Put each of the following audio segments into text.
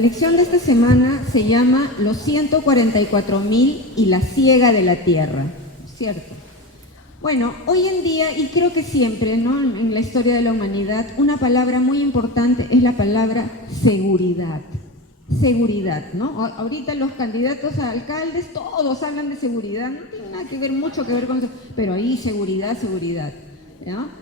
La lección de esta semana se llama Los 144.000 y la siega de la tierra, ¿cierto? Bueno, hoy en día, y creo que siempre, ¿no?, en la historia de la humanidad, una palabra muy importante es la palabra seguridad. Seguridad, ¿no? Ahorita los candidatos a alcaldes, todos hablan de seguridad, no tiene nada que ver, mucho que ver con eso, pero ahí seguridad, ¿no?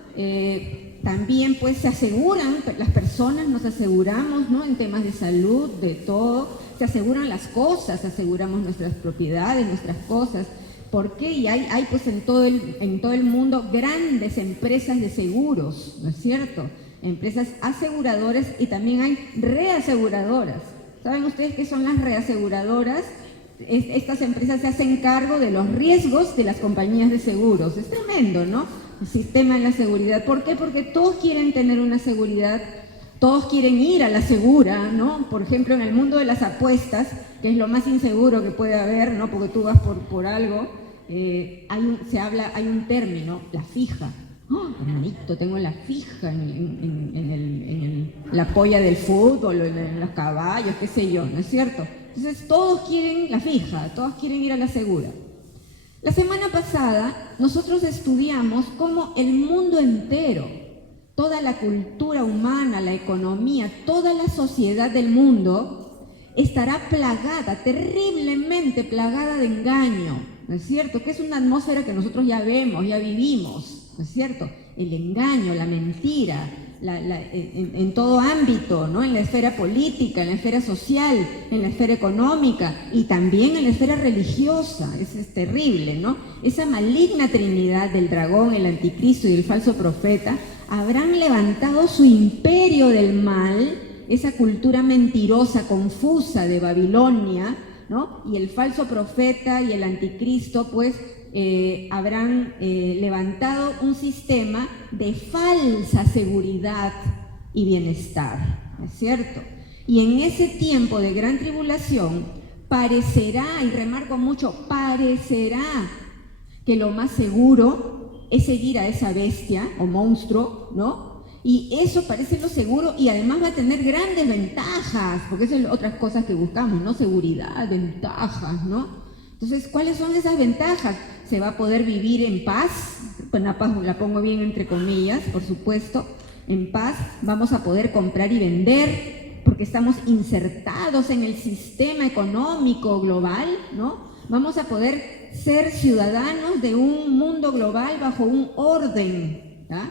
También pues se aseguran, las personas nos aseguramos, ¿no?, en temas de salud, de todo, se aseguran las cosas, aseguramos nuestras propiedades, nuestras cosas. ¿Por qué? Y hay pues en todo el mundo grandes empresas de seguros, ¿no es cierto? Empresas aseguradoras y también hay reaseguradoras. ¿Saben ustedes qué son las reaseguradoras? Estas empresas se hacen cargo de los riesgos de las compañías de seguros. Es tremendo, ¿no? El sistema de la seguridad. ¿Por qué? Porque todos quieren tener una seguridad, todos quieren ir a la segura, ¿no? Por ejemplo, en el mundo de las apuestas, que es lo más inseguro que puede haber, ¿no?, porque tú vas por algo, hay un término, la fija. ¡Oh, hermanito, tengo la fija en la polla del fútbol, en los caballos, qué sé yo, ¿no es cierto? Entonces todos quieren la fija, todos quieren ir a la segura. La semana pasada nosotros estudiamos cómo el mundo entero, toda la cultura humana, la economía, toda la sociedad del mundo estará plagada, terriblemente plagada de engaño, ¿no es cierto? Que es una atmósfera que nosotros ya vemos, ya vivimos, ¿no es cierto? El engaño, la mentira, en todo ámbito, ¿no? En la esfera política, en la esfera social, en la esfera económica y también en la esfera religiosa. Es terrible, ¿no? Esa maligna trinidad del dragón, el anticristo y el falso profeta habrán levantado su imperio del mal, esa cultura mentirosa, confusa de Babilonia, ¿no? Y el falso profeta y el anticristo, pues, habrán levantado un sistema de falsa seguridad y bienestar, ¿no es cierto? Y en ese tiempo de gran tribulación parecerá, y remarco mucho, parecerá que lo más seguro es seguir a esa bestia o monstruo, ¿no? Y eso parece lo seguro y además va a tener grandes ventajas, porque esas son otras cosas que buscamos, ¿no? Seguridad, ventajas, ¿no? Entonces, ¿cuáles son esas ventajas? Se va a poder vivir en paz, pues la paz la pongo bien entre comillas, por supuesto, en paz, vamos a poder comprar y vender, porque estamos insertados en el sistema económico global, ¿no? Vamos a poder ser ciudadanos de un mundo global bajo un orden, ¿ya?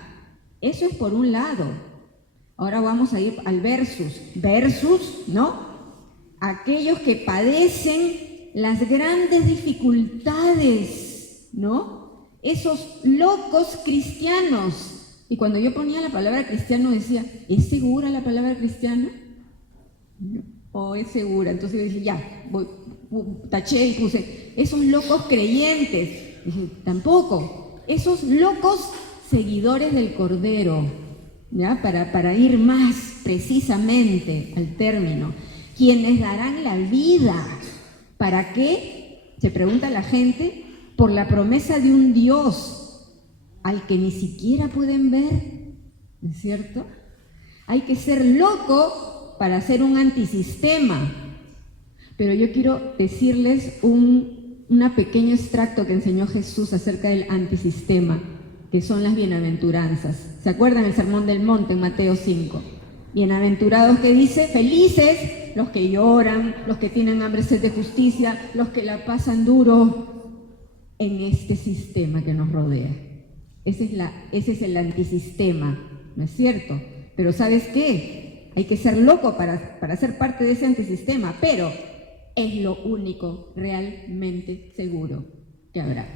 Eso es por un lado. Ahora vamos a ir al versus, ¿no? Aquellos que padecen las grandes dificultades, ¿no? Esos locos cristianos. Y cuando yo ponía la palabra cristiano decía, ¿es segura la palabra cristiano? ¿O es segura? Entonces yo dije, ya, taché y puse, esos locos creyentes. Dije, tampoco. Esos locos seguidores del Cordero, ¿ya? Para ir más precisamente al término. Quienes darán la vida. ¿Para qué? Se pregunta la gente, por la promesa de un Dios al que ni siquiera pueden ver, ¿no es cierto? Hay que ser loco para hacer un antisistema. Pero yo quiero decirles un pequeño extracto que enseñó Jesús acerca del antisistema, que son las bienaventuranzas. ¿Se acuerdan el Sermón del Monte en Mateo 5? Bienaventurados, que dice, felices los que lloran, los que tienen hambre y sed de justicia, los que la pasan duro en este sistema que nos rodea. Ese es el antisistema, ¿no es cierto? Pero ¿sabes qué? Hay que ser loco para ser parte de ese antisistema, pero es lo único realmente seguro que habrá.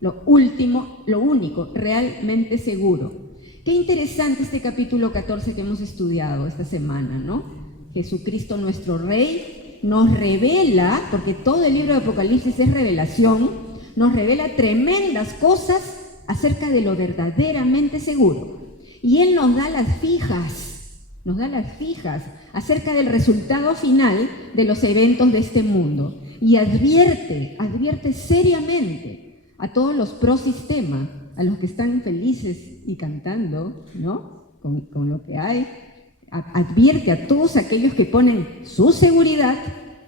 Lo único realmente seguro. Qué interesante este capítulo 14 que hemos estudiado esta semana, ¿no? Jesucristo nuestro Rey nos revela, porque todo el libro de Apocalipsis es revelación, nos revela tremendas cosas acerca de lo verdaderamente seguro. Y Él nos da las fijas acerca del resultado final de los eventos de este mundo. Y advierte seriamente a todos los pro sistema, a los que están felices y cantando, ¿no? Con lo que hay, advierte a todos aquellos que ponen su seguridad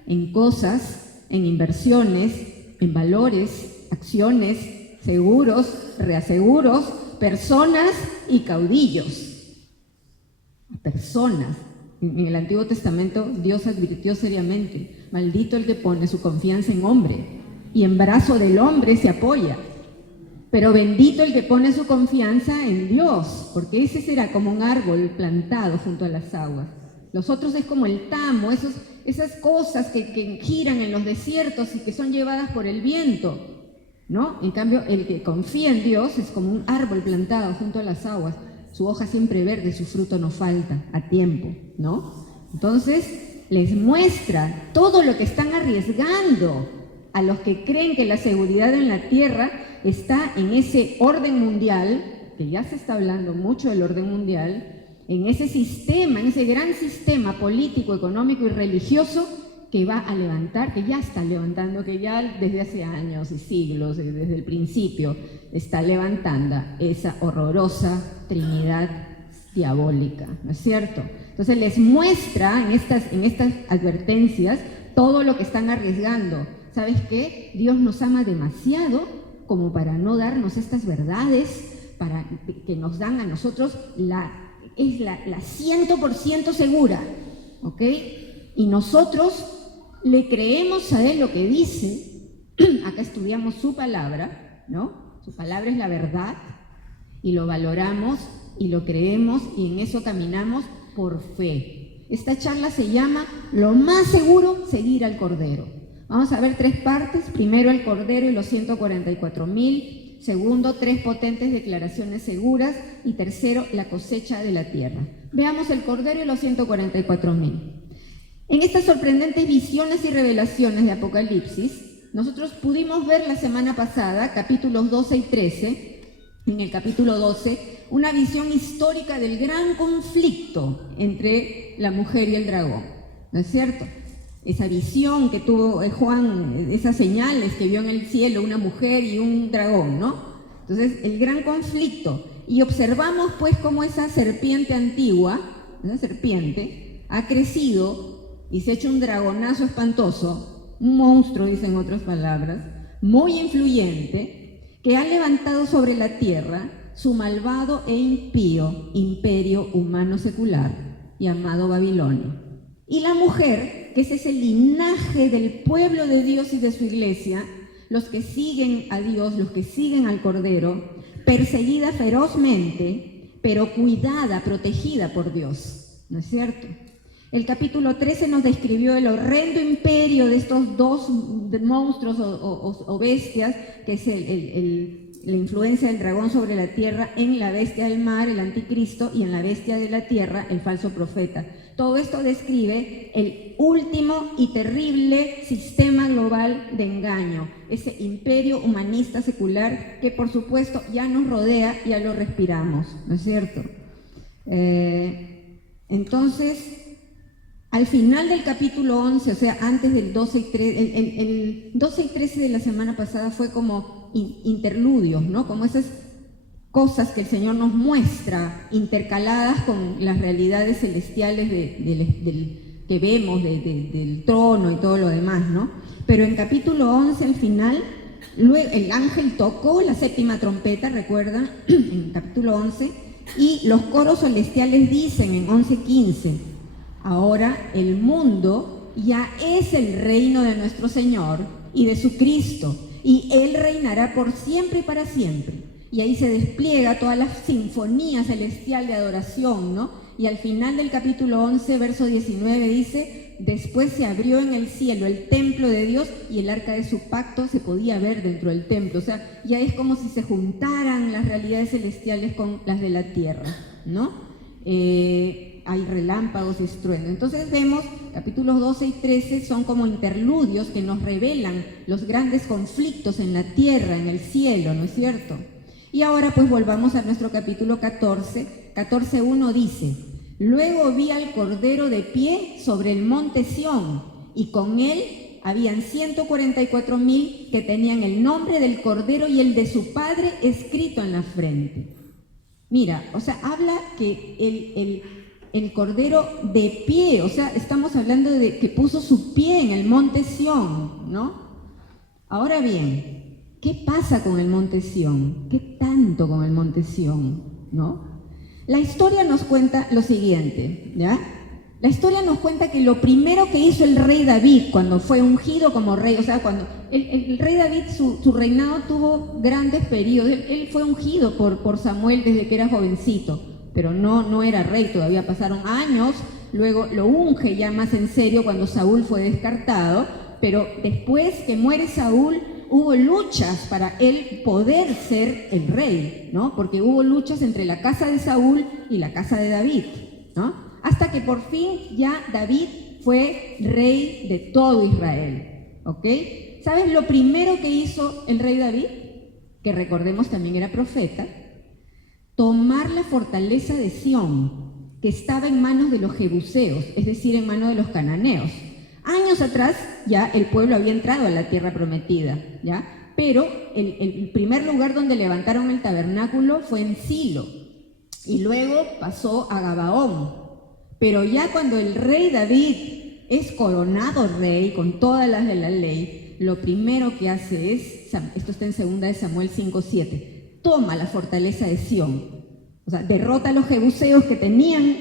en cosas, en inversiones, en valores, acciones, seguros, reaseguros, personas y caudillos. Personas. En el Antiguo Testamento Dios advirtió seriamente: maldito el que pone su confianza en hombre y en brazo del hombre se apoya, pero bendito el que pone su confianza en Dios, porque ese será como un árbol plantado junto a las aguas. Los otros es como el tamo, esas cosas que giran en los desiertos y que son llevadas por el viento, ¿no? En cambio, el que confía en Dios es como un árbol plantado junto a las aguas. Su hoja siempre verde, su fruto no falta a tiempo, ¿no? Entonces, les muestra todo lo que están arriesgando a los que creen que la seguridad en la tierra está en ese orden mundial, que ya se está hablando mucho del orden mundial, en ese sistema, en ese gran sistema político, económico y religioso que va a levantar, que ya está levantando, que ya desde hace años y siglos, desde el principio, está levantando esa horrorosa Trinidad diabólica, ¿no es cierto? Entonces les muestra en estas advertencias todo lo que están arriesgando. ¿Sabes qué? Dios nos ama demasiado como para no darnos estas verdades, para que nos dan a nosotros la 100% segura, ¿ok? Y nosotros le creemos a Él lo que dice. Acá estudiamos su palabra, ¿no? Su palabra es la verdad, y lo valoramos y lo creemos, y en eso caminamos por fe. Esta charla se llama Lo más seguro, seguir al Cordero. Vamos a ver 3 partes. Primero, el Cordero y los 144,000. Segundo, 3 potentes declaraciones seguras. Y tercero, la cosecha de la tierra. Veamos el Cordero y los 144,000. En estas sorprendentes visiones y revelaciones de Apocalipsis, nosotros pudimos ver la semana pasada, capítulos 12 y 13, en el capítulo 12, una visión histórica del gran conflicto entre la mujer y el dragón, ¿no es cierto? Esa visión que tuvo Juan, esas señales que vio en el cielo, una mujer y un dragón, ¿no? Entonces, el gran conflicto. Y observamos pues cómo esa serpiente antigua, esa serpiente, ha crecido y se ha hecho un dragonazo espantoso, un monstruo, dicen otras palabras, muy influyente, que ha levantado sobre la tierra su malvado e impío imperio humano secular, llamado Babilonia. Y la mujer, que es ese linaje del pueblo de Dios y de su iglesia, los que siguen a Dios, los que siguen al Cordero, perseguida ferozmente, pero cuidada, protegida por Dios, ¿no es cierto? El capítulo 13 nos describió el horrendo imperio de estos 2 monstruos o bestias, que es la influencia del dragón sobre la tierra, en la bestia del mar, el anticristo, y en la bestia de la tierra, el falso profeta. Todo esto describe el último y terrible sistema global de engaño, ese imperio humanista secular que por supuesto ya nos rodea, ya lo respiramos, ¿no es cierto? Entonces, al final del capítulo 11, o sea, antes del 12 y 13, el 12 y 13 de la semana pasada fue como interludios, ¿no? Como esas cosas que el Señor nos muestra intercaladas con las realidades celestiales que vemos, del trono y todo lo demás, ¿no? Pero en capítulo 11, al final, luego el ángel tocó la 7ª trompeta, ¿recuerdan? En capítulo 11, y los coros celestiales dicen en 11:15, ahora el mundo ya es el reino de nuestro Señor y de su Cristo, y Él reinará por siempre y para siempre. Y ahí se despliega toda la sinfonía celestial de adoración, ¿no? Y al final del capítulo 11, verso 19 dice, después se abrió en el cielo el templo de Dios y el arca de su pacto se podía ver dentro del templo. O sea, ya es como si se juntaran las realidades celestiales con las de la tierra, ¿no? Hay relámpagos y estruendo. Entonces vemos, capítulos 12 y 13 son como interludios que nos revelan los grandes conflictos en la tierra, en el cielo, ¿no es cierto? Y ahora pues volvamos a nuestro capítulo 14, 14:1 dice, luego vi al Cordero de pie sobre el monte Sión, y con él habían 144,000 que tenían el nombre del Cordero y el de su Padre escrito en la frente. Mira, o sea, habla que el Cordero de pie, o sea, estamos hablando de que puso su pie en el monte Sión, ¿no? Ahora bien, ¿qué pasa con el monte Sión? ¿Qué tanto con el monte Sión, no? La historia nos cuenta lo siguiente, ¿ya? La historia nos cuenta que lo primero que hizo el rey David cuando fue ungido como rey, o sea, cuando el rey David, su reinado tuvo grandes periodos, él fue ungido por Samuel desde que era jovencito, pero no era rey, todavía pasaron años, luego lo unge ya más en serio cuando Saúl fue descartado, pero después que muere Saúl, hubo luchas para él poder ser el rey, ¿no? Porque hubo luchas entre la casa de Saúl y la casa de David, ¿no? Hasta que por fin ya David fue rey de todo Israel, ¿ok? ¿Sabes lo primero que hizo el rey David? Que recordemos también era profeta. Tomar la fortaleza de Sión, que estaba en manos de los jebuseos, es decir, en manos de los cananeos. Años atrás ya el pueblo había entrado a la tierra prometida, ¿ya? Pero el primer lugar donde levantaron el tabernáculo fue en Silo, y luego pasó a Gabaón. Pero ya cuando el rey David es coronado rey con todas las de la ley, lo primero que hace es, esto está en 2 de Samuel 5:7, toma la fortaleza de Sión, o sea, derrota a los jebuseos que tenían.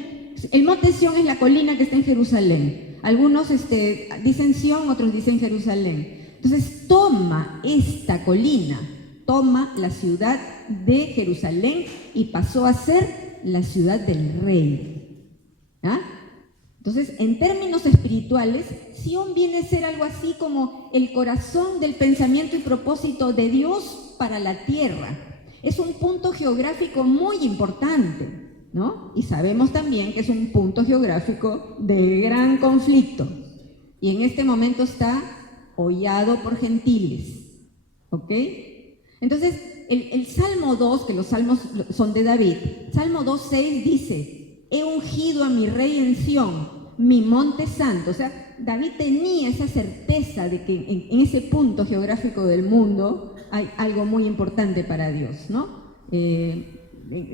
El monte Sión es la colina que está en Jerusalén. Algunos dicen Sión, otros dicen Jerusalén. Entonces toma esta colina, toma la ciudad de Jerusalén y pasó a ser la ciudad del rey. ¿Ah? Entonces, en términos espirituales, Sión viene a ser algo así como el corazón del pensamiento y propósito de Dios para la tierra. Es un punto geográfico muy importante, ¿no? Y sabemos también que es un punto geográfico de gran conflicto. Y en este momento está hollado por gentiles, ¿ok? Entonces, el Salmo 2, que los salmos son de David, Salmo 2:6 dice: he ungido a mi rey en Sión, mi monte santo. O sea, David tenía esa certeza de que en ese punto geográfico del mundo hay algo muy importante para Dios, ¿no?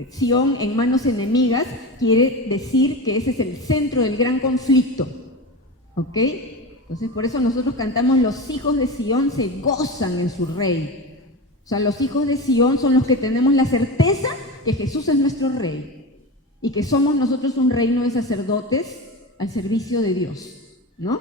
Sión en manos enemigas quiere decir que ese es el centro del gran conflicto, ¿ok? Entonces, por eso nosotros cantamos: los hijos de Sión se gozan en su rey. O sea, los hijos de Sión son los que tenemos la certeza que Jesús es nuestro rey y que somos nosotros un reino de sacerdotes al servicio de Dios, ¿no?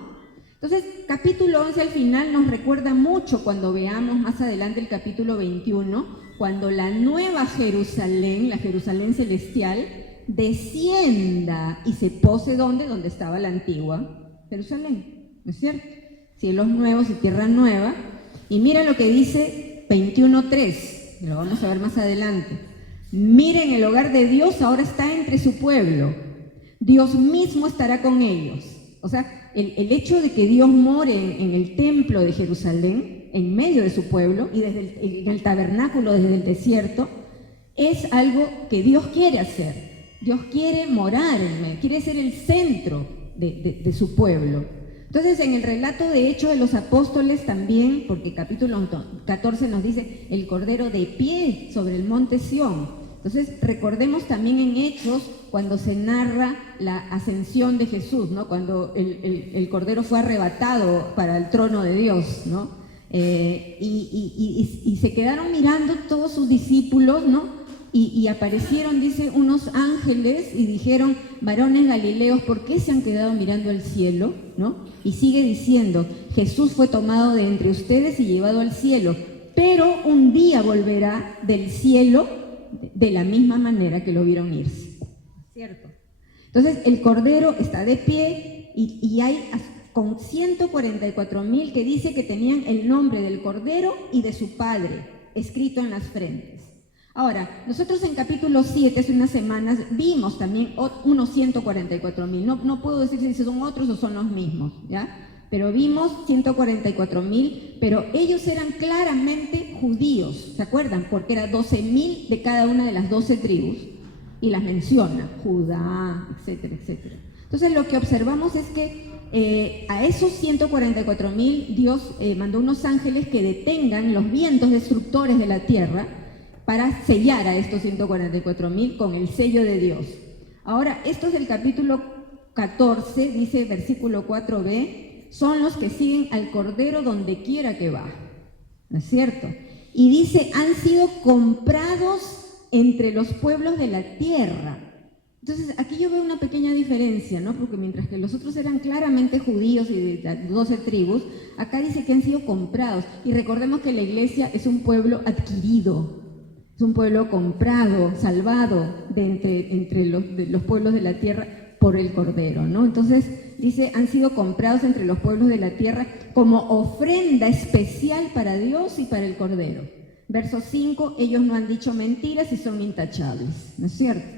Entonces, capítulo 11 al final nos recuerda mucho cuando veamos más adelante el capítulo 21, cuando la nueva Jerusalén, la Jerusalén celestial, descienda y se pose ¿dónde? Donde estaba la antigua Jerusalén, ¿no es cierto? Cielos nuevos y tierra nueva. Y mira lo que dice 21:3, lo vamos a ver más adelante. Miren, el hogar de Dios ahora está entre su pueblo. Dios mismo estará con ellos. O sea, el hecho de que Dios more en el templo de Jerusalén, en medio de su pueblo, y en el tabernáculo desde el desierto, es algo que Dios quiere hacer. Dios quiere morar en medio, quiere ser el centro de su pueblo. Entonces, en el relato de Hechos de los Apóstoles también, porque capítulo 14 nos dice el Cordero de pie sobre el monte Sión. Entonces, recordemos también en Hechos cuando se narra la ascensión de Jesús, ¿no? Cuando el Cordero fue arrebatado para el trono de Dios, ¿no? Y se quedaron mirando todos sus discípulos, ¿no? Y aparecieron, dice, unos ángeles y dijeron: varones galileos, ¿por qué se han quedado mirando al cielo? ¿No? Y sigue diciendo: Jesús fue tomado de entre ustedes y llevado al cielo, pero un día volverá del cielo de la misma manera que lo vieron irse. ¿Cierto? Entonces, el Cordero está de pie y hay con 144,000 que dice que tenían el nombre del Cordero y de su Padre escrito en las frentes. Ahora, nosotros en capítulo 7, hace unas semanas, vimos también unos 144,000. No puedo decir si son otros o son los mismos, ¿ya? Pero vimos 144,000, pero ellos eran claramente judíos, ¿se acuerdan? Porque era 12,000 de cada una de las 12 tribus, y las menciona, Judá, etcétera, etcétera. Entonces, lo que observamos es que a esos 144,000 Dios mandó unos ángeles que detengan los vientos destructores de la tierra para sellar a estos 144,000 con el sello de Dios. Ahora, estos del capítulo 14, dice versículo 4b, son los que siguen al Cordero donde quiera que va, ¿no es cierto? Y dice, han sido comprados entre los pueblos de la tierra. Entonces, aquí yo veo una pequeña diferencia, ¿no? Porque mientras que los otros eran claramente judíos y de las 12 tribus, acá dice que han sido comprados. Y recordemos que la iglesia es un pueblo adquirido, es un pueblo comprado, salvado entre los pueblos de la tierra por el Cordero, ¿no? Entonces, dice, han sido comprados entre los pueblos de la tierra como ofrenda especial para Dios y para el Cordero. Verso 5, ellos no han dicho mentiras y son intachables, ¿no es cierto?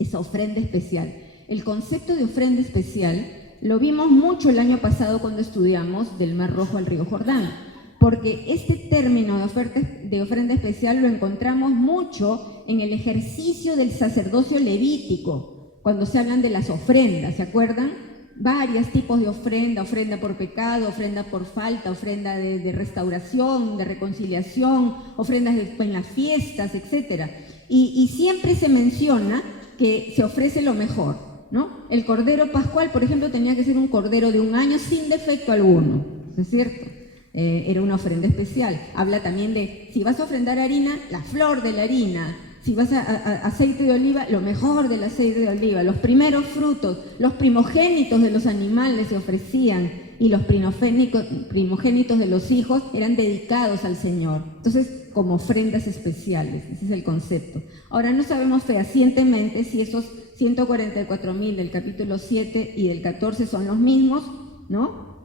Esa ofrenda especial. El concepto de ofrenda especial lo vimos mucho el año pasado cuando estudiamos del Mar Rojo al río Jordán, porque este término de ofrenda especial lo encontramos mucho en el ejercicio del sacerdocio levítico, cuando se hablan de las ofrendas, ¿se acuerdan? Varios tipos de ofrenda, ofrenda por pecado, ofrenda por falta, ofrenda de restauración, de reconciliación, ofrendas en las fiestas, etc. Y siempre se menciona que se ofrece lo mejor, ¿no? El cordero pascual, por ejemplo, tenía que ser un cordero de 1 año sin defecto alguno, ¿no es cierto? Era una ofrenda especial. Habla también de, si vas a ofrendar harina, la flor de la harina. Si vas a aceite de oliva, lo mejor del aceite de oliva. Los primeros frutos, los primogénitos de los animales se ofrecían y los primogénitos de los hijos eran dedicados al Señor. Entonces, como ofrendas especiales, ese es el concepto. Ahora, no sabemos fehacientemente si esos 144.000 del capítulo 7 y del 14 son los mismos, ¿no?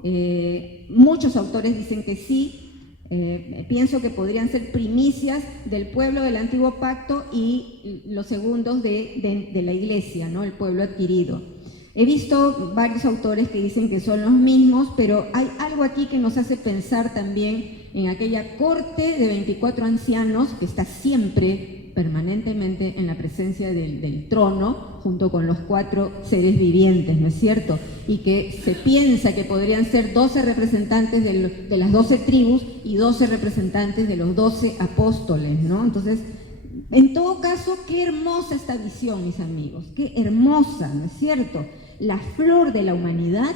Muchos autores dicen que sí. Pienso que podrían ser primicias del pueblo del antiguo pacto y los segundos de la iglesia, ¿no? El pueblo adquirido. He visto varios autores que dicen que son los mismos, pero hay algo aquí que nos hace pensar también en aquella corte de 24 ancianos que está siempre, permanentemente en la presencia del trono, junto con los 4 seres vivientes, ¿no es cierto? Y que se piensa que podrían ser 12 representantes de las 12 tribus y 12 representantes de los 12 apóstoles, ¿no? Entonces, en todo caso, qué hermosa esta visión, mis amigos, qué hermosa, ¿no es cierto? La flor de la humanidad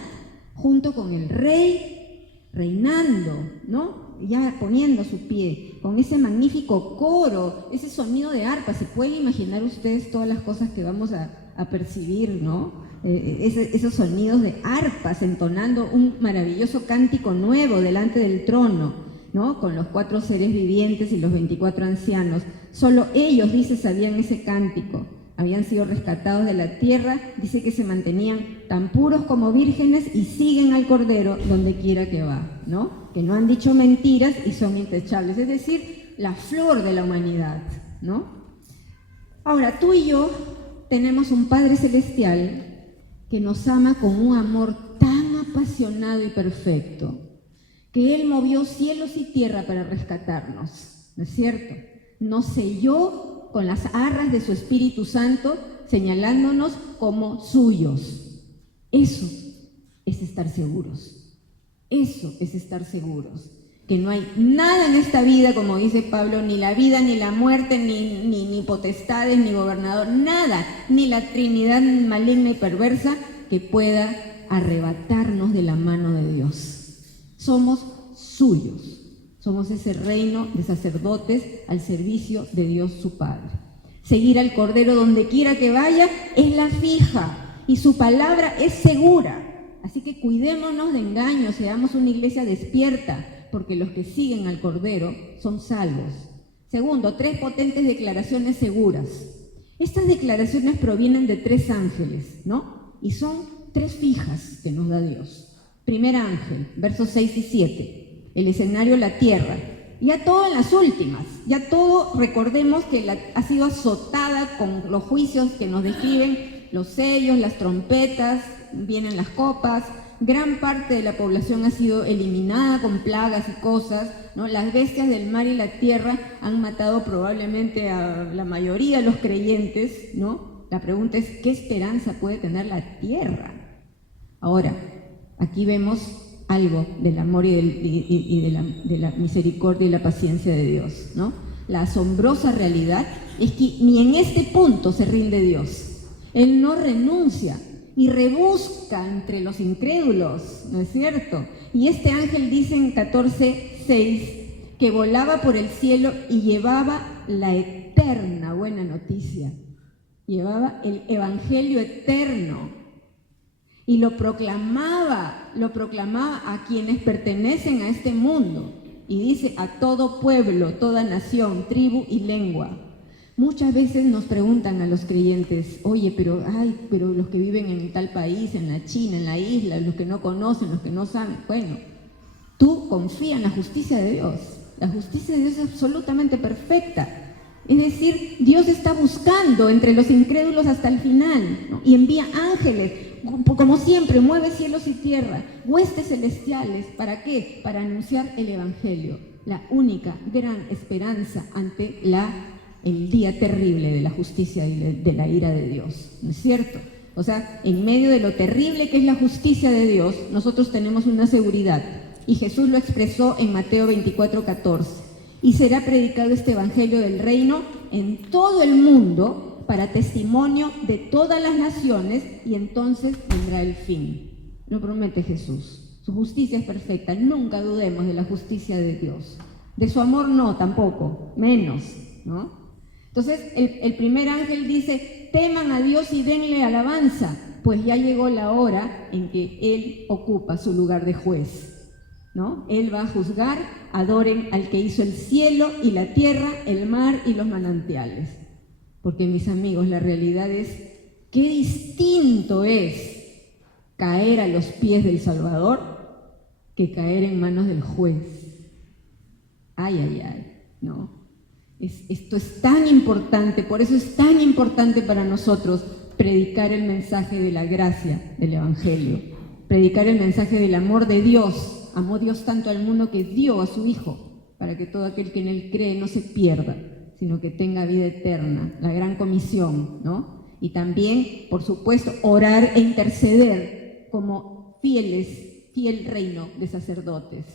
junto con el rey reinando, ¿no? Ya poniendo su pie, con ese magnífico coro, ese sonido de arpa. ¿Se pueden imaginar ustedes todas las cosas que vamos a percibir, ¿no? Esos sonidos de arpas entonando un maravilloso cántico nuevo delante del trono, ¿no? Con los 4 seres vivientes y los 24 ancianos. Solo ellos, dice, sabían ese cántico. Habían sido rescatados de la tierra, dice que se mantenían tan puros como vírgenes y siguen al Cordero donde quiera que va, ¿no? Que no han dicho mentiras y son intachables, es decir, la flor de la humanidad, ¿no? Ahora, tú y yo tenemos un Padre Celestial que nos ama con un amor tan apasionado y perfecto, que Él movió cielos y tierra para rescatarnos, ¿no es cierto? Nos selló con las arras de su Espíritu Santo, señalándonos como suyos. Eso es estar seguros. Eso es estar seguros. Que no hay nada en esta vida, como dice Pablo, ni la vida, ni la muerte, ni potestades, ni gobernador, nada, ni la Trinidad maligna y perversa que pueda arrebatarnos de la mano de Dios. Somos suyos. Somos ese reino de sacerdotes al servicio de Dios su Padre. Seguir al Cordero donde quiera que vaya es la fija y su palabra es segura. Así que cuidémonos de engaños, seamos una iglesia despierta, porque los que siguen al Cordero son salvos. Segundo, 3 potentes declaraciones seguras. Estas declaraciones provienen de 3 ángeles, ¿no? Y son 3 fijas que nos da Dios. Primer ángel, versos 6 y 7. El escenario, la tierra. Ya todo en las últimas, ya todo, recordemos que ha sido azotada con los juicios que nos describen, los sellos, las trompetas, vienen las copas, gran parte de la población ha sido eliminada con plagas y cosas, ¿no? Las bestias del mar y la tierra han matado probablemente a la mayoría de los creyentes, ¿no? La pregunta es, ¿qué esperanza puede tener la tierra? Ahora, aquí vemos algo del amor y de la misericordia y la paciencia de Dios, ¿no? La asombrosa realidad es que ni en este punto se rinde Dios. Él no renuncia y rebusca entre los incrédulos, ¿no es cierto? Y este ángel dice en 14:6 que volaba por el cielo y llevaba la eterna buena noticia. Llevaba el evangelio eterno y lo proclamaba a quienes pertenecen a este mundo. Y dice a todo pueblo, toda nación, tribu y lengua. Muchas veces nos preguntan a los creyentes, oye, pero los que viven en tal país, en la China, en la isla, los que no conocen, los que no saben. Bueno, tú confía en la justicia de Dios. La justicia de Dios es absolutamente perfecta. Es decir, Dios está buscando entre los incrédulos hasta el final, ¿no? Y envía ángeles, como siempre, mueve cielos y tierra, huestes celestiales. ¿Para qué? Para anunciar el evangelio, la única gran esperanza ante el día terrible de la justicia y de la ira de Dios, ¿no es cierto? O sea, en medio de lo terrible que es la justicia de Dios, nosotros tenemos una seguridad, y Jesús lo expresó en Mateo 24:14, y será predicado este evangelio del reino en todo el mundo para testimonio de todas las naciones, y entonces vendrá el fin. Lo promete Jesús. Su justicia es perfecta, nunca dudemos de la justicia de Dios. De su amor no, tampoco, menos, ¿no? Entonces el primer ángel dice, teman a Dios y denle alabanza, pues ya llegó la hora en que Él ocupa su lugar de juez, ¿no? Él va a juzgar, adoren al que hizo el cielo y la tierra, el mar y los manantiales. Porque, mis amigos, la realidad es, qué distinto es caer a los pies del Salvador que caer en manos del juez. Ay, ¿no? Esto es tan importante, por eso es tan importante para nosotros predicar el mensaje de la gracia del Evangelio, predicar el mensaje del amor de Dios. Amó Dios tanto al mundo que dio a su Hijo, para que todo aquel que en Él cree no se pierda, sino que tenga vida eterna, la gran comisión, ¿no? Y también, por supuesto, orar e interceder como fiel reino de sacerdotes.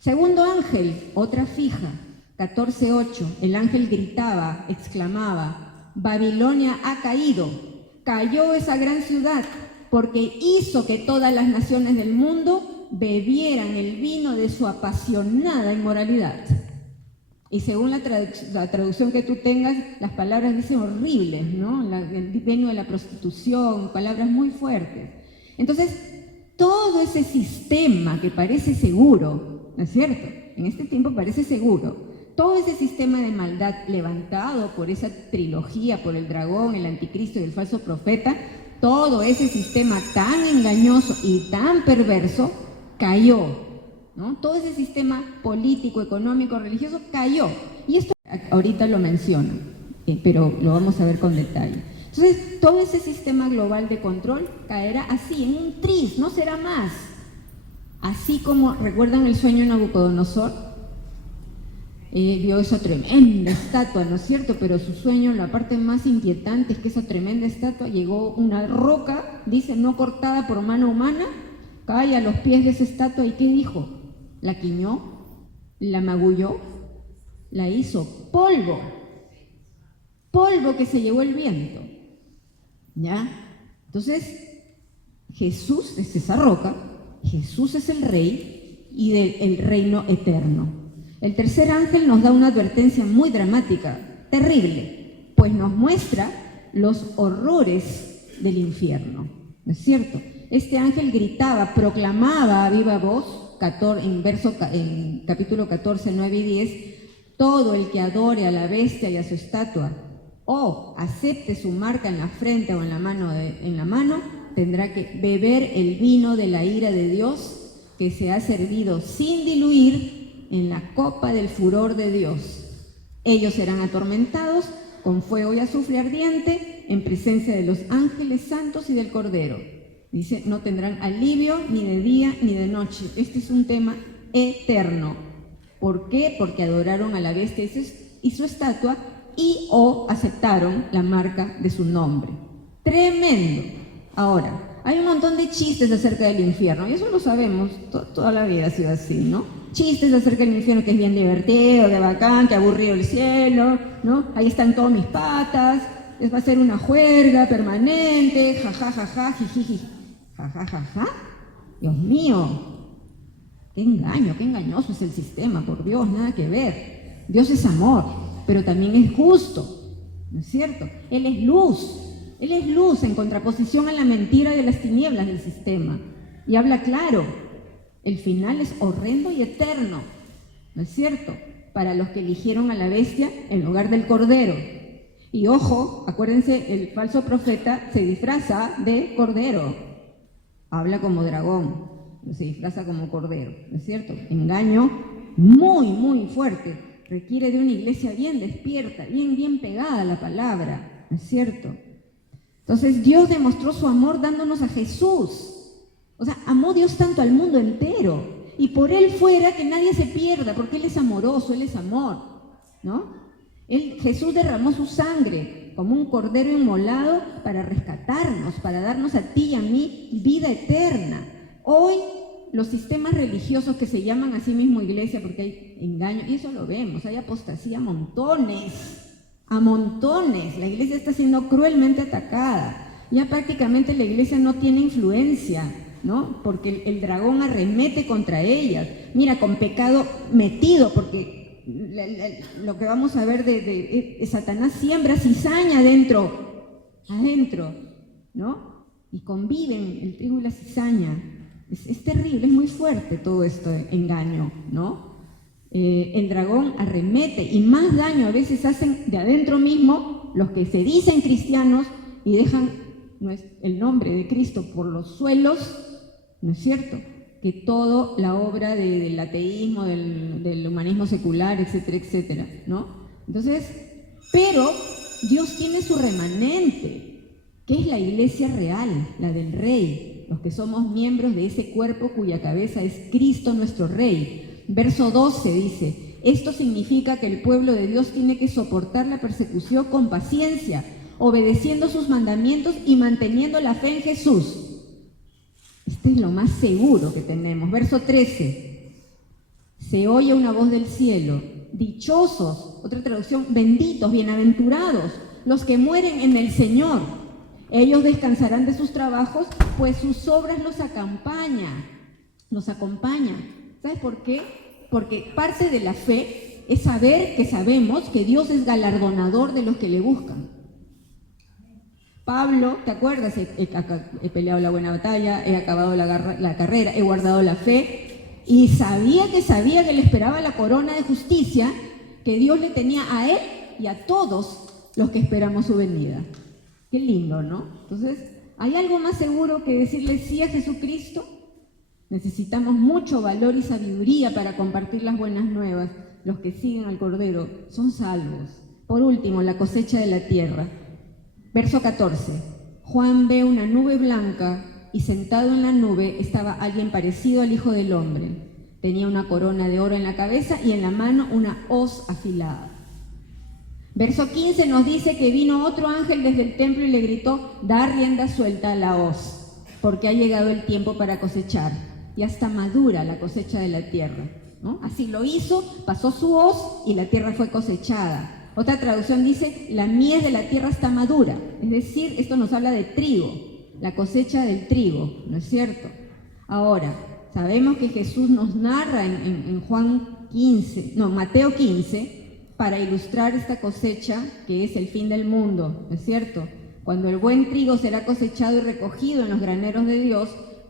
Segundo ángel, otra fija, 14:8, el ángel gritaba, exclamaba, Babilonia ha caído, cayó esa gran ciudad, porque hizo que todas las naciones del mundo bebieran el vino de su apasionada inmoralidad. Y según la traducción que tú tengas, las palabras dicen horribles, ¿no? El vino de la prostitución, palabras muy fuertes. Entonces, todo ese sistema que parece seguro, ¿no es cierto? En este tiempo parece seguro. Todo ese sistema de maldad levantado por esa trilogía, por el dragón, el anticristo y el falso profeta, todo ese sistema tan engañoso y tan perverso cayó, ¿no? Todo ese sistema político, económico, religioso cayó. Y esto ahorita lo menciono, pero lo vamos a ver con detalle. Entonces, todo ese sistema global de control caerá así, en un tris, no será más. Así como, ¿recuerdan el sueño de Nabucodonosor? Vio esa tremenda estatua, ¿no es cierto? Pero su sueño, la parte más inquietante es que esa tremenda estatua llegó una roca, dice, no cortada por mano humana, cae a los pies de esa estatua. ¿Y qué dijo? La quiñó, la magulló, la hizo polvo que se llevó el viento, ¿ya? Entonces, Jesús es esa roca, Jesús es el rey y del reino eterno. El tercer ángel nos da una advertencia muy dramática, terrible, pues nos muestra los horrores del infierno, ¿no es cierto? Este ángel gritaba, proclamaba a viva voz, en capítulo 14, 9 y 10, todo el que adore a la bestia y a su estatua, o acepte su marca en la frente o en la mano, tendrá que beber el vino de la ira de Dios, que se ha servido sin diluir en la copa del furor de Dios. Ellos serán atormentados con fuego y azufre ardiente en presencia de los ángeles santos y del Cordero. Dice, no tendrán alivio ni de día ni de noche. Este es un tema eterno. ¿Por qué? Porque adoraron a la bestia y su estatua y o aceptaron la marca de su nombre. Tremendo. Ahora, hay un montón de chistes acerca del infierno, y eso lo sabemos, toda la vida ha sido así, ¿no? Chistes acerca del infierno, que es bien divertido, de bacán, que aburrido el cielo, ¿no? Ahí están todas mis patas, va a ser una juerga permanente, jajajaja, jijiji, jajajaja. Dios mío, qué engaño, qué engañoso es el sistema, por Dios, nada que ver. Dios es amor, pero también es justo, ¿no es cierto? Él es luz en contraposición a la mentira de las tinieblas del sistema. Y habla claro, el final es horrendo y eterno, ¿no es cierto? Para los que eligieron a la bestia en lugar del cordero. Y ojo, acuérdense, el falso profeta se disfraza de cordero, habla como dragón, se disfraza como cordero, ¿no es cierto? Engaño muy, muy fuerte, requiere de una iglesia bien despierta, bien pegada a la palabra, ¿no es cierto? Entonces Dios demostró su amor dándonos a Jesús. O sea, amó Dios tanto al mundo entero, y por Él fuera que nadie se pierda, porque Él es amoroso, Él es amor, ¿no? Jesús derramó su sangre como un cordero inmolado para rescatarnos, para darnos a ti y a mí vida eterna. Hoy los sistemas religiosos que se llaman a sí mismo iglesia, porque hay engaño, y eso lo vemos, hay apostasía a montones, la iglesia está siendo cruelmente atacada, ya prácticamente la iglesia no tiene influencia, ¿no? Porque el dragón arremete contra ellas, mira, con pecado metido, porque lo que vamos a ver de Satanás siembra cizaña adentro, ¿no? Y conviven el trigo y la cizaña. Es terrible, es muy fuerte todo esto de engaño, ¿no? El dragón arremete y más daño a veces hacen de adentro mismo los que se dicen cristianos y dejan el nombre de Cristo por los suelos, ¿no es cierto?, que toda la obra del ateísmo, del humanismo secular, etcétera, etcétera, ¿no? Entonces, pero Dios tiene su remanente, que es la iglesia real, la del Rey, los que somos miembros de ese cuerpo cuya cabeza es Cristo nuestro Rey. Verso 12 dice, esto significa que el pueblo de Dios tiene que soportar la persecución con paciencia, obedeciendo sus mandamientos y manteniendo la fe en Jesús. Este es lo más seguro que tenemos. Verso 13. Se oye una voz del cielo. Dichosos, otra traducción, benditos, bienaventurados, los que mueren en el Señor. Ellos descansarán de sus trabajos, pues sus obras los acompañan. ¿Sabes por qué? Porque parte de la fe es saber que sabemos que Dios es galardonador de los que le buscan. Pablo, ¿te acuerdas? He peleado la buena batalla, he acabado la carrera, he guardado la fe, y sabía que le esperaba la corona de justicia que Dios le tenía a él y a todos los que esperamos su venida. Qué lindo, ¿no? Entonces, ¿hay algo más seguro que decirle sí a Jesucristo? Necesitamos mucho valor y sabiduría para compartir las buenas nuevas. Los que siguen al Cordero son salvos. Por último, la cosecha de la tierra. Verso 14. Juan ve una nube blanca y sentado en la nube estaba alguien parecido al Hijo del Hombre. Tenía una corona de oro en la cabeza y en la mano una hoz afilada. Verso 15 nos dice que vino otro ángel desde el templo y le gritó, da rienda suelta a la hoz, porque ha llegado el tiempo para cosechar. Ya está madura la cosecha de la tierra, ¿no? Así lo hizo, pasó su hoz y la tierra fue cosechada. Otra traducción dice, la mies de la tierra está madura. Es decir, esto nos habla de trigo, la cosecha del trigo, ¿no es cierto? Ahora, sabemos que Jesús nos narra en Mateo 15, para ilustrar esta cosecha que es el fin del mundo, ¿no es cierto? Cuando el buen trigo será cosechado y recogido en los graneros de Dios,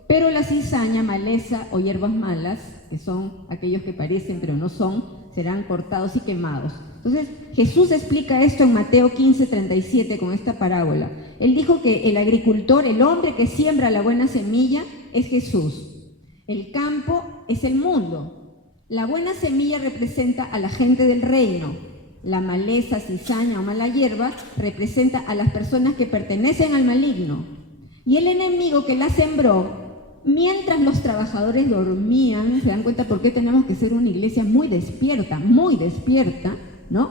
pero la cizaña, maleza o hierbas malas, que son aquellos que parecen pero no son, serán cortados y quemados. Entonces, Jesús explica esto en Mateo 15:37 con esta parábola. Él dijo que el agricultor, el hombre que siembra la buena semilla, es Jesús. El campo es el mundo. La buena semilla representa a la gente del reino. La maleza, cizaña o mala hierba representa a las personas que pertenecen al maligno. Y el enemigo que la sembró, mientras los trabajadores dormían, ¿se dan cuenta por qué tenemos que ser una iglesia muy despierta, ¿no?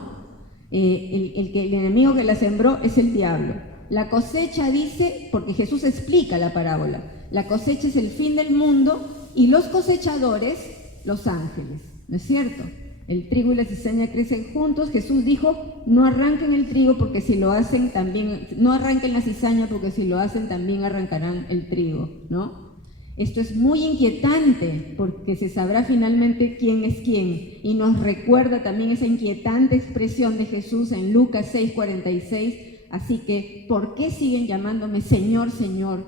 El enemigo que la sembró es el diablo. La cosecha dice, porque Jesús explica la parábola, la cosecha es el fin del mundo y los cosechadores, los ángeles, ¿no es cierto? el trigo y la cizaña crecen juntos, Jesús dijo, no arranquen el trigo porque si lo hacen también, no arranquen la cizaña porque si lo hacen también arrancarán el trigo, ¿no? Esto es muy inquietante porque se sabrá finalmente quién es quién y nos recuerda también esa inquietante expresión de Jesús en Lucas 6:46, así que ¿por qué siguen llamándome Señor, Señor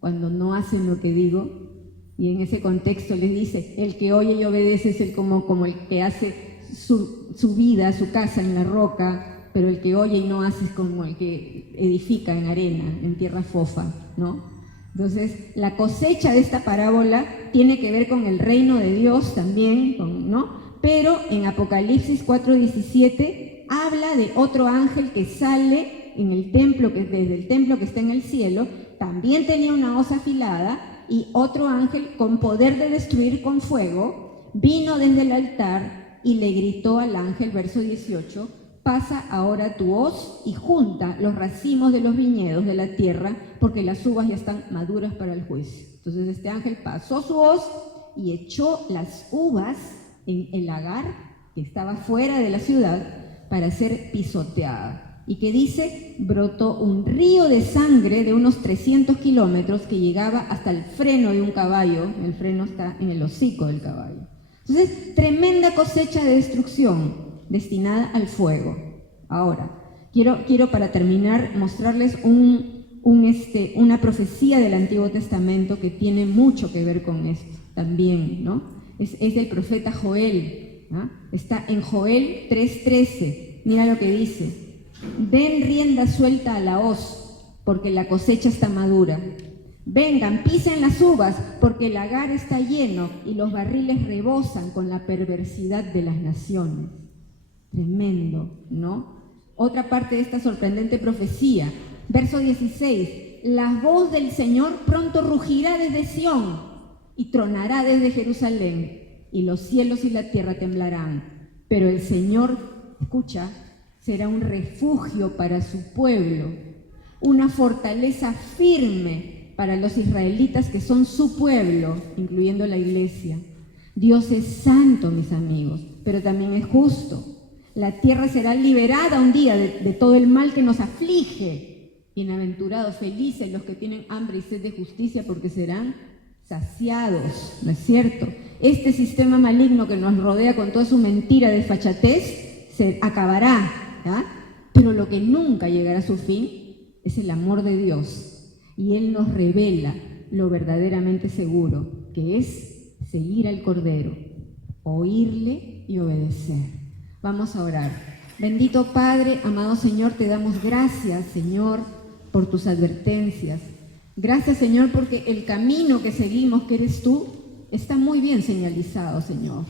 cuando no hacen lo que digo? Y en ese contexto les dice, el que oye y obedece es el como el que hace su vida, su casa en la roca, pero el que oye y no hace es como el que edifica en arena, en tierra fofa, ¿no? Entonces, la cosecha de esta parábola tiene que ver con el reino de Dios también, ¿no? Pero en Apocalipsis 4:17 habla de otro ángel que sale en el templo, desde el templo que está en el cielo, también tenía una hoz afilada, y otro ángel con poder de destruir con fuego vino desde el altar y le gritó al ángel, verso 18, pasa ahora tu hoz y junta los racimos de los viñedos de la tierra, porque las uvas ya están maduras para el juicio. Entonces este ángel pasó su hoz y echó las uvas en el lagar que estaba fuera de la ciudad para ser pisoteada. Y que dice, brotó un río de sangre de unos 300 kilómetros que llegaba hasta el freno de un caballo. El freno está en el hocico del caballo. Entonces, tremenda cosecha de destrucción destinada al fuego. Ahora, quiero para terminar mostrarles una profecía del Antiguo Testamento que tiene mucho que ver con esto también, ¿no? Es del profeta Joel, ¿no? Está en Joel 3:13. Mira lo que dice. Den rienda suelta a la hoz, porque la cosecha está madura. Vengan, pisen las uvas, porque el lagar está lleno y los barriles rebosan con la perversidad de las naciones. Tremendo, ¿no? Otra parte de esta sorprendente profecía, verso 16. La voz del Señor pronto rugirá desde Sión y tronará desde Jerusalén, y los cielos y la tierra temblarán. Pero el Señor, escucha, será un refugio para su pueblo, una fortaleza firme para los israelitas que son su pueblo, incluyendo la iglesia. Dios es santo, mis amigos, pero también es justo. La tierra será liberada un día de todo el mal que nos aflige. Bienaventurados, felices los que tienen hambre y sed de justicia, porque serán saciados, ¿no es cierto? Este sistema maligno que nos rodea con toda su mentira de desfachatez se acabará, ¿ya? Pero lo que nunca llegará a su fin es el amor de Dios, y Él nos revela lo verdaderamente seguro, que es seguir al Cordero, oírle y obedecer. Vamos a orar. Bendito Padre, amado Señor, te damos gracias, Señor, por tus advertencias. Gracias, Señor, porque el camino que seguimos, que eres tú, está muy bien señalizado, Señor.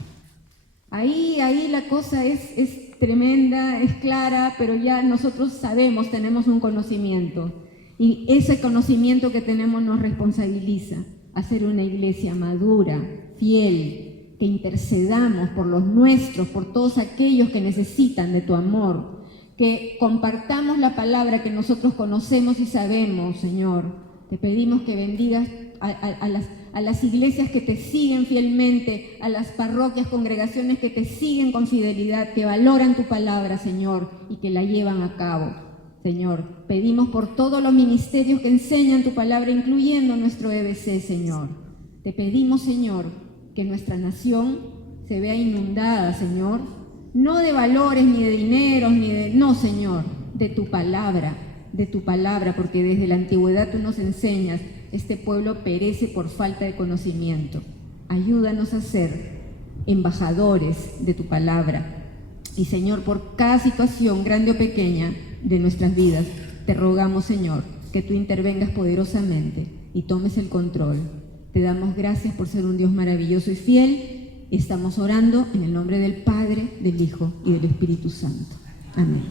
Ahí la cosa es tremenda, es clara, pero ya nosotros sabemos, tenemos un conocimiento. Y ese conocimiento que tenemos nos responsabiliza a ser una iglesia madura, fiel, que intercedamos por los nuestros, por todos aquellos que necesitan de tu amor, que compartamos la palabra que nosotros conocemos y sabemos, Señor. Te pedimos que bendigas a las iglesias que te siguen fielmente, a las parroquias, congregaciones que te siguen con fidelidad, que valoran tu palabra, Señor, y que la llevan a cabo, Señor. Pedimos por todos los ministerios que enseñan tu palabra, incluyendo nuestro EBC, Señor. Te pedimos, Señor, que nuestra nación se vea inundada, Señor, no de valores, ni de dineros, no, Señor, de tu palabra, porque desde la antigüedad tú nos enseñas, este pueblo perece por falta de conocimiento. Ayúdanos a ser embajadores de tu palabra. Y Señor, por cada situación, grande o pequeña, de nuestras vidas, te rogamos, Señor, que tú intervengas poderosamente y tomes el control. Te damos gracias por ser un Dios maravilloso y fiel. Estamos orando en el nombre del Padre, del Hijo y del Espíritu Santo. Amén.